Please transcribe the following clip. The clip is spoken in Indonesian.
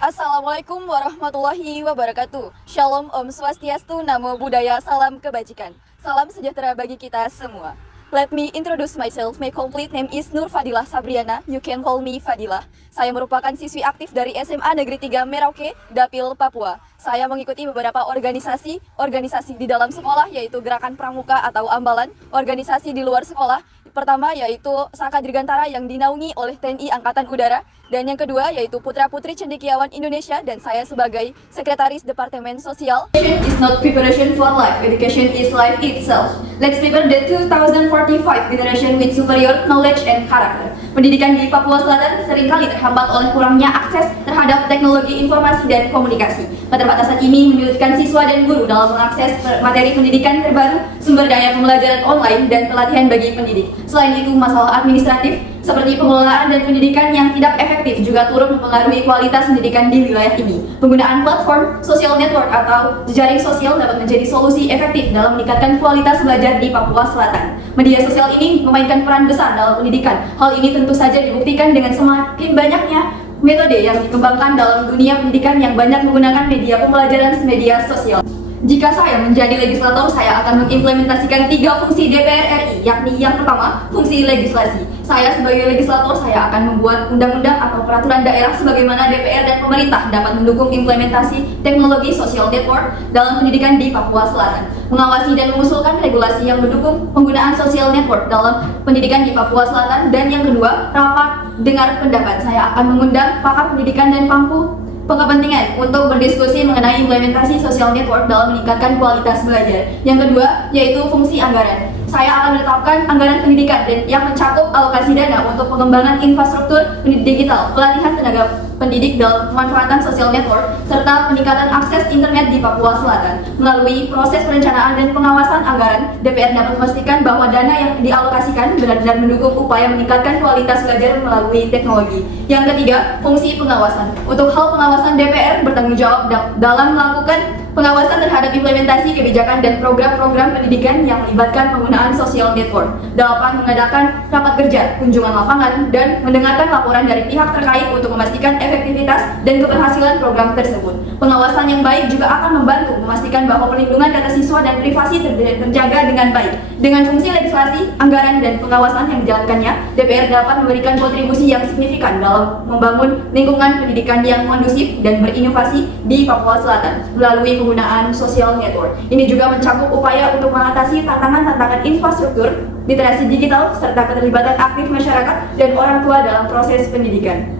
Assalamualaikum warahmatullahi wabarakatuh. Shalom, Om Swastiastu, Namo Buddhaya, salam kebajikan. Salam sejahtera bagi kita semua. Let me introduce myself. My complete name is Nur Fadilah Sabriana. You can call me Fadilah. Saya merupakan siswi aktif dari SMA Negeri 3 Merauke, Dapil, Papua. Saya mengikuti beberapa organisasi di dalam sekolah, yaitu Gerakan Pramuka atau Ambalan, organisasi di luar sekolah. Pertama yaitu Saka Dirgantara yang dinaungi oleh TNI Angkatan Udara, dan yang kedua yaitu Putra Putri Cendekiawan Indonesia, dan saya sebagai Sekretaris Departemen Sosial. Education is not preparation for life, education is life itself. Let's prepare the 2045 generation with superior knowledge and character. Pendidikan di Papua Selatan seringkali terhambat oleh kurangnya akses terhadap teknologi informasi dan komunikasi. Keterbatasan ini menyulitkan siswa dan guru dalam mengakses materi pendidikan terbaru, sumber daya pembelajaran online, dan pelatihan bagi pendidik. Selain itu, masalah administratif seperti pengelolaan dan pendidikan yang tidak efektif juga turut mempengaruhi kualitas pendidikan di wilayah ini. Penggunaan platform social network atau jejaring sosial dapat menjadi solusi efektif dalam meningkatkan kualitas belajar di Papua Selatan. Media sosial ini memainkan peran besar dalam pendidikan. Hal ini tentu saja dibuktikan dengan semakin banyaknya metode yang dikembangkan dalam dunia pendidikan yang banyak menggunakan media pembelajaran media sosial. Jika saya menjadi legislator, saya akan mengimplementasikan 3 fungsi DPR RI, yakni yang pertama, fungsi legislasi. Saya sebagai legislator, saya akan membuat undang-undang atau peraturan daerah sebagaimana DPR dan pemerintah dapat mendukung implementasi teknologi social network dalam pendidikan di Papua Selatan. Mengawasi dan mengusulkan regulasi yang mendukung penggunaan social network dalam pendidikan di Papua Selatan. Dan yang kedua, rapat dengar pendapat. Saya akan mengundang pakar pendidikan dan pangku kepentingan untuk berdiskusi mengenai implementasi social network dalam meningkatkan kualitas belajar. Yang kedua, yaitu fungsi anggaran. Saya akan menetapkan anggaran pendidikan dan yang mencakup alokasi dana untuk pengembangan infrastruktur digital, pelatihan tenaga pendidik dalam pemanfaatan social network, serta peningkatan akses internet di Papua Selatan. Melalui proses perencanaan dan pengawasan anggaran, DPR dapat memastikan bahwa dana yang dialokasikan benar-benar mendukung upaya meningkatkan kualitas belajar melalui teknologi. Yang ketiga, fungsi pengawasan. Untuk hal pengawasan, DPR bertanggung jawab dalam melakukan pengawasan terhadap implementasi kebijakan dan program-program pendidikan yang melibatkan penggunaan social network, dapat mengadakan rapat kerja, kunjungan lapangan, dan mendengarkan laporan dari pihak terkait untuk memastikan efektivitas dan keberhasilan program tersebut. Pengawasan yang baik juga akan membantu memastikan bahwa perlindungan data siswa dan privasi terjaga dengan baik. Dengan fungsi legislasi, anggaran, dan pengawasan yang dijalankannya, DPR dapat memberikan kontribusi yang signifikan dalam membangun lingkungan pendidikan yang kondusif dan berinovasi di Papua Selatan melalui penggunaan social network. Ini juga mencakup upaya untuk mengatasi tantangan-tantangan infrastruktur, literasi digital, serta keterlibatan aktif masyarakat dan orang tua dalam proses pendidikan.